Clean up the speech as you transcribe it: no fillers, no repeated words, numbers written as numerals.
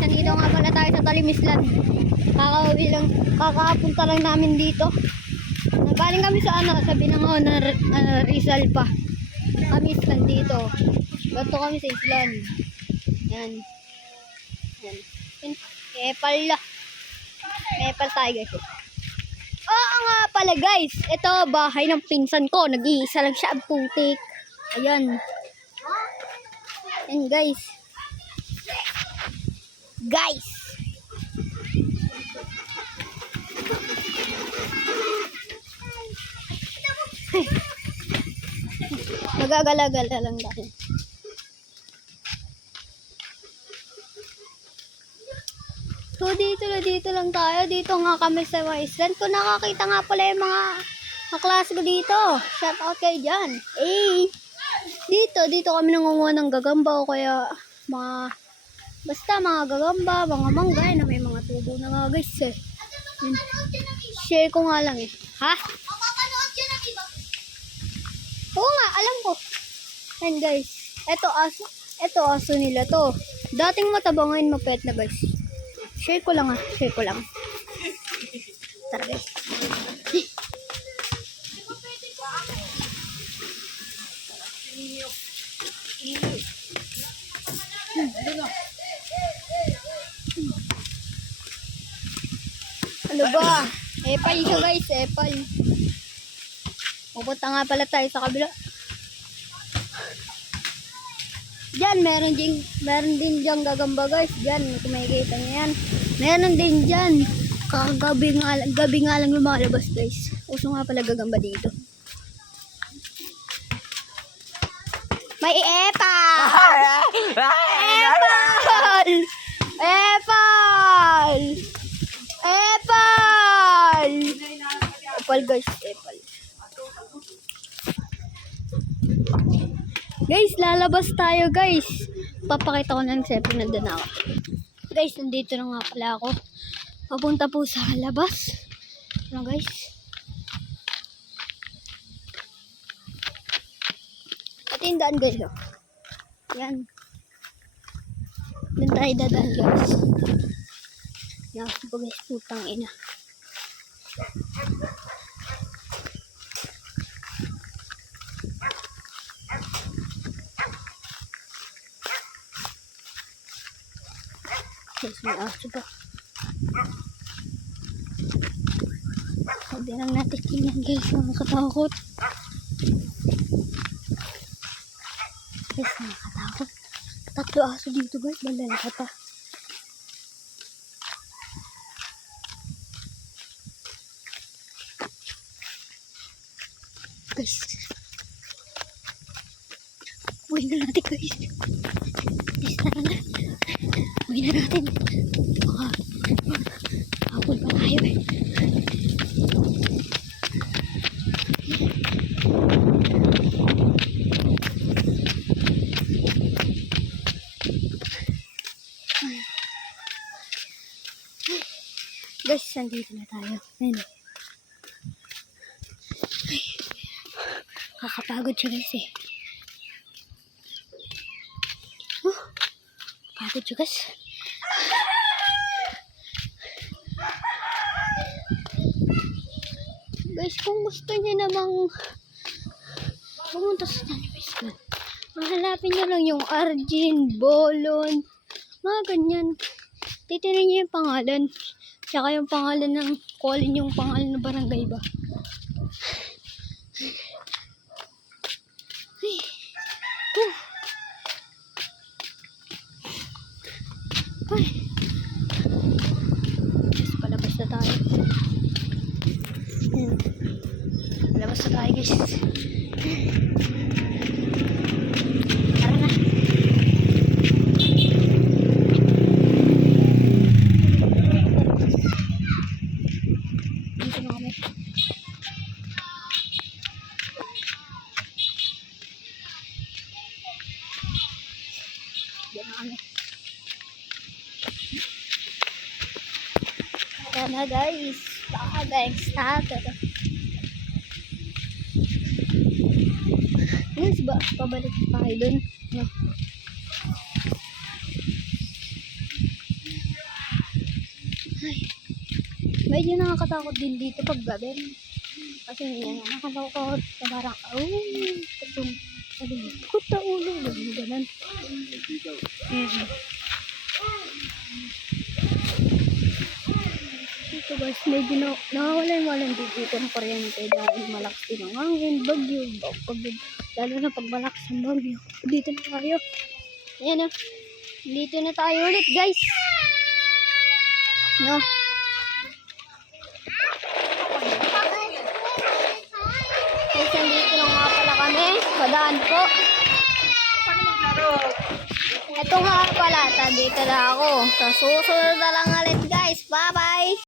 nandito nga pala tayo sa Talimislan. Kakapunta lang namin dito. Nagaling kami sa sa Binangon na Rizal pa. Kami island dito. Ganto kami sa island. Yan. Yan. Epal tayo guys. Oo nga pala guys. Ito bahay ng pinsan ko. Nag-iisa lang siya ang putik. Ayan. Yan guys. Guys. Magagala-gala lang dahil. So dito lang tayo. Dito nga kami sa island. Kung nakakita nga pala yung mga kaklase ko dito. Shout out kayo dyan. Dito kami nangunguha ng gagamba o kaya basta mga gagamba, mga mangga na may mga tubo na nga guys eh. Share ko nga lang eh. Ha? Oo nga, alam ko. And guys, eto aso nila to. Dating matabang ngayon mapet na guys. Share ko lang. Tara guys. Ano ba? Epal siya guys, epal. Pupunta nga pala tayo sa kabila. Diyan, meron din dyan gagamba guys. Diyan, kung makikita nyo yan. Meron din dyan. Gabi nga lang lumalabas guys. Uso nga pala gagamba dito. May epal! Epal! Epal! Epal! Epal guys, epal. Guys, lalabas tayo guys. Papakita ko lang siyempre nandun ako. Guys, nandito na nga pala ako. Papunta po sa labas. Ano guys? Ito yung daan guys. Oh. Yan. Doon tayo dadaan guys. Yan po guys, putang ina. Guys, may aso pa. Sabi lang natin yan guys, nakakatakot. Guys, nakakatakot. 3 aso dito guys, malalaki pa. Guys, uwi na natin guys. Guys, tara na. Uwi na natin. Hapon pa tayo eh. Guys, nandito na tayo. Ayun. Kakapagod siya guys eh. Pagod siya guys. Guys, kung gusto niya namang pumunta sa Talimislan, mahanapin niyo lang yung Argin, Bolon, mga ganyan. Titignan niyo yung pangalan. Tsaka yung pangalan ng Colin, yung pangalan ng barangay ba. Ay. Yes, palabas na tayo. Palabas na tayo guys. Tara na. Dito na kami. Dito na kami. Tara na guys. Baka guys. Tara. Guys, pabalik pa kayo dun. No. Medyo nakakatakot din dito pag gabi. Kasi nakakatakot sa parang, sabi niya, takot sa ulo. Ganun. Ito guys, medyo nakawala-walan dito ng kuryente dahil malakas din ang hangin, bagyo, lalo na pag malakas ang bagyo. Dito na tayo. Ayan o. Dito na tayo ulit guys. No. Guys, nandito na nga pala kami. Padaan po. Paano maglaro? Ito nga pala, dito na ako. Sa susunod na lang ulit guys. Bye-bye!